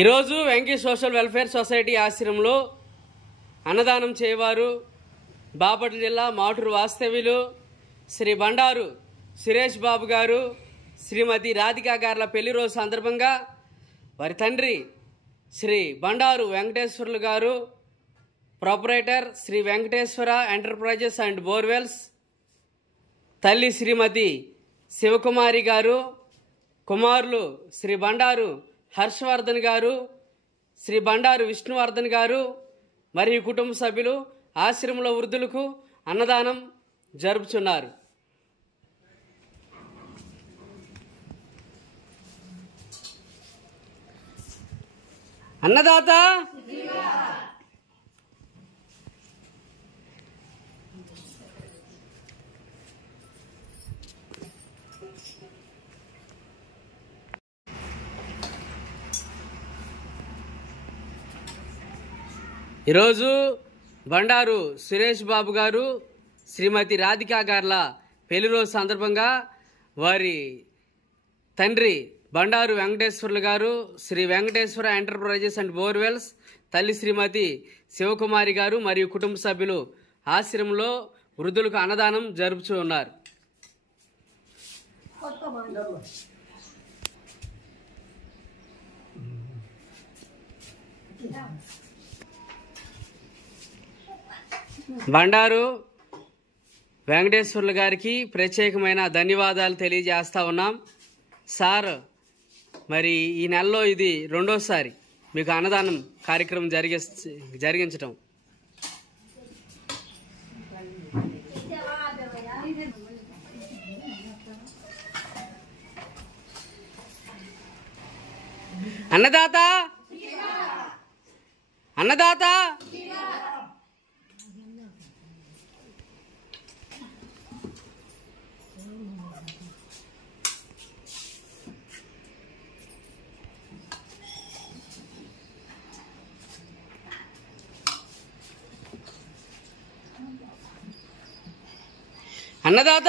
ఈరోజు Venky social welfare society ఆశ్రమంలో అన్నదానం చేయవారు బాపట్ల జిల్లా మాటూరు వాస్తవ్యులు శ్రీ బండారు సురేష్ బాబు గారు, శ్రీమతి రాధికా గార్ల పెళ్లి రోజు సందర్భంగా వారి తండ్రి Shri Bandaru Venkateswarlu garu, proprietor Shri Venkateswara enterprises and borewells, తల్లి శ్రీమతి శివకుమారి గారు, కుమారులు శ్రీ బండారు హర్షవర్ధన్ గారు, శ్రీ బండారు విష్ణువర్ధన్ గారు మరియు కుటుంబ సభ్యులు ఆశ్రమంలో వృద్ధులకు అన్నదానం జరుపుచున్నారు. అన్నదాత ఈరోజు బండారు సురేష్ బాబు గారు, శ్రీమతి రాధికా గార్ల పెళ్లి రోజు సందర్భంగా వారి తండ్రి Bandaru Venkateswarlu garu, Shri Venkateswara enterprises and borewells, తల్లి శ్రీమతి శివకుమారి గారు మరియు కుటుంబ సభ్యులు ఆశ్రమంలో వృద్ధులకు అన్నదానం జరుపుతూ ఉన్నారు. బండారు వెంకటేశ్వర్లు గారికి ప్రత్యేకమైన ధన్యవాదాలు తెలియజేస్తా ఉన్నాం. సార్, మరి ఈ నెలలో ఇది రెండోసారి మీకు అన్నదానం కార్యక్రమం జరిగించటం. అన్నదాత అన్నదాత అన్నదాత